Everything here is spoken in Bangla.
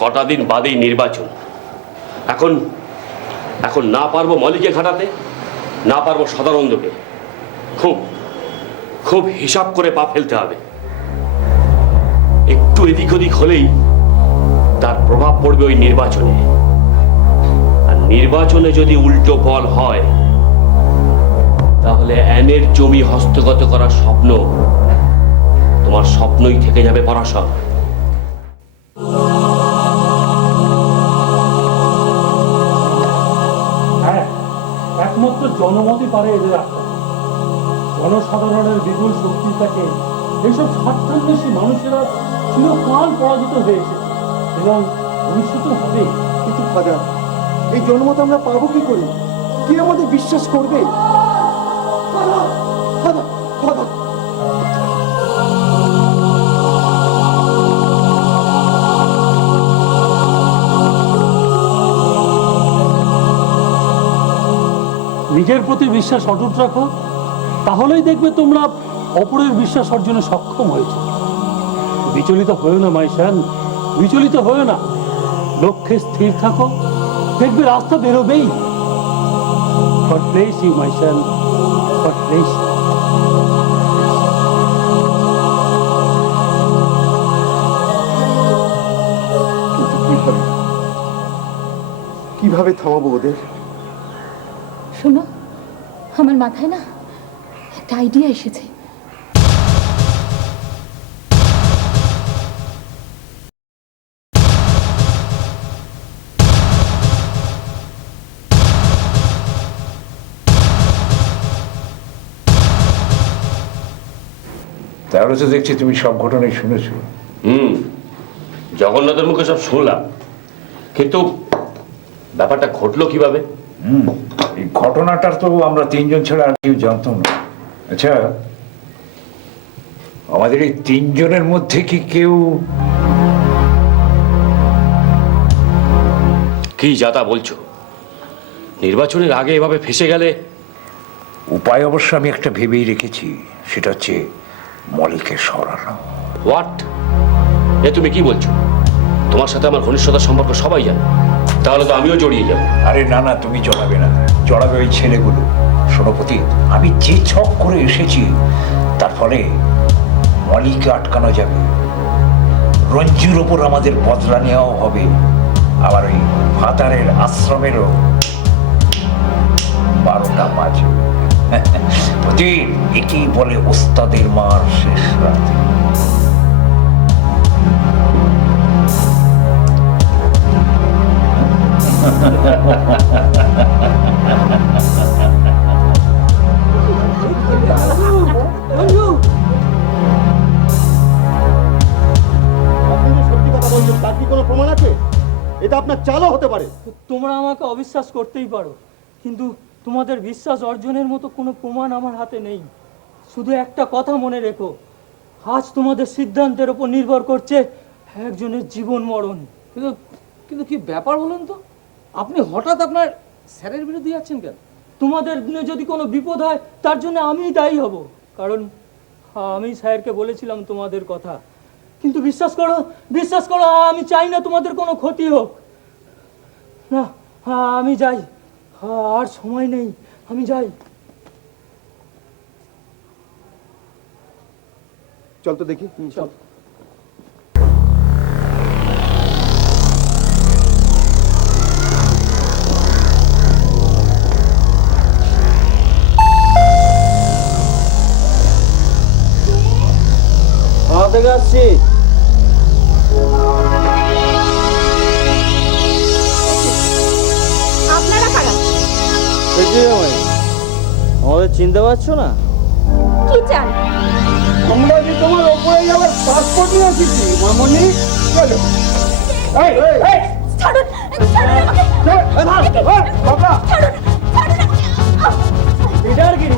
কটা দিন বাদেই নির্বাচন। এখন এখন না পারবো মলিকে খাটাতে, না পারবো সদানন্দকে। খুব খুব হিসাব করে পা ফেলতে হবে। একটু এদিক ওদিক হলেই তার প্রভাব পড়বে ওই নির্বাচনে। আর নির্বাচনে যদি উল্টো ফল হয়, তাহলে অ্যানের জমি হস্তগত করার স্বপ্ন তোমার স্বপ্নই থেকে যাবে পরাশর। হ্যাঁ, একমাত্র জনমতই পারে এদের রাখতে। জনসাধারণের বিপুল শক্তি থাকে এইসব স্বার্থান্বেষী মানুষেরা চিরকাল পরাজিত হয়ে এসেছে এবং ভবিষ্যতেও হবে। কিন্তু ফাদার, এই জনমত আমরা পাবো কি করে? কে আমাদের বিশ্বাস করবে? Father, father, father. নিজের প্রতি বিশ্বাস অটুট রাখো, তাহলেই দেখবে তোমরা অপরের বিশ্বাস অর্জনে সক্ষম হয়েছে। বিচলিত হয়েও না মাইশান, বিচলিত হয়েও না। লক্ষ্যে স্থির থাকো, দেখবে রাস্তা বেরোবেই। God bless you, my son. God bless you. কিন্তু কিভাবে থামাবো ওদের? শোনো, আমার মাথায় না একটা আইডিয়া এসেছে। তাহলে তো দেখছি তুমি সব ঘটনাই শুনেছো। জগন্নাথের মুখে সব শুনলাম, কিন্তু ব্যাপারটা ঘটলো কিভাবে? এই ঘটনাটার তো আমরা তিনজন ছাড়া আর কেউ জানতাম না। আচ্ছা, আমাদের এই তিনজনের মধ্যে কি কেউ কি যাতা বলছো? নির্বাচনের আগে এভাবে ফেসে গেলে? উপায় অবশ্য আমি একটা ভেবেই রেখেছি, সেটা হচ্ছে মলিকে সরানো। হোয়াট? এ তুমি কি বলছো? তোমার সাথে আমার ঘনিষ্ঠতার সম্পর্ক সবাই জানে, তাহলে তো আমিও জড়িয়ে যাব। আরে না না, তুমি জড়াবে না, জড়াবে ওই ছেলেগুলো। সোনপতি, আমি যে ছক করে এসেছি তার ফলে মলিকে আটকানো যাবে, রঞ্জুর ওপর আমাদের বদলা নেওয়াও হবে, আবার ওই ফাদারের আশ্রমেরও 12টা বাজে। একেই বলে ওস্তাদের মার শেষ রাতে। সত্যি কথা বলছেন, তার কি কোনো প্রমাণ আছে? এটা আপনার চালও হতে পারে। তোমরা আমাকে অবিশ্বাস করতেই পারো, কিন্তু তোমাদের বিশ্বাস অর্জনের মতো কোনো প্রমাণ আমার হাতে নেই। শুধু একটা কথা মনে রেখো, আজ তোমাদের সিদ্ধান্তের উপর নির্ভর করছে একজনের জীবন মরণ। কিন্তু কিন্তু কি ব্যাপার বলুন তো, আপনি হঠাৎ আপনার স্যারের বিরুদ্ধে যাচ্ছেন কেন? তোমাদের দিনে যদি কোনো বিপদ হয় তার জন্য আমিই দায়ী হব, কারণ আমি স্যারকে বলেছিলাম তোমাদের কথা। কিন্তু বিশ্বাস করো, আমি চাই না তোমাদের কোনো ক্ষতি হোক। না, আমি যাই, আর সময় নেই, আমি যাই। চল তো দেখি। চল। থেকে আসছি। আপনারা কারা? আমাদের চিনতে পারছো না? কি চান? আমরা যে তোমার ওপরে যাওয়ার পাসপোর্ট নিয়ে এসেছি মামনি। চলো। ছাড়ুন, ছাড়ুন আমাকে। ছাড়ুন, ছাড়ুন আমাকে। লিডার গিরি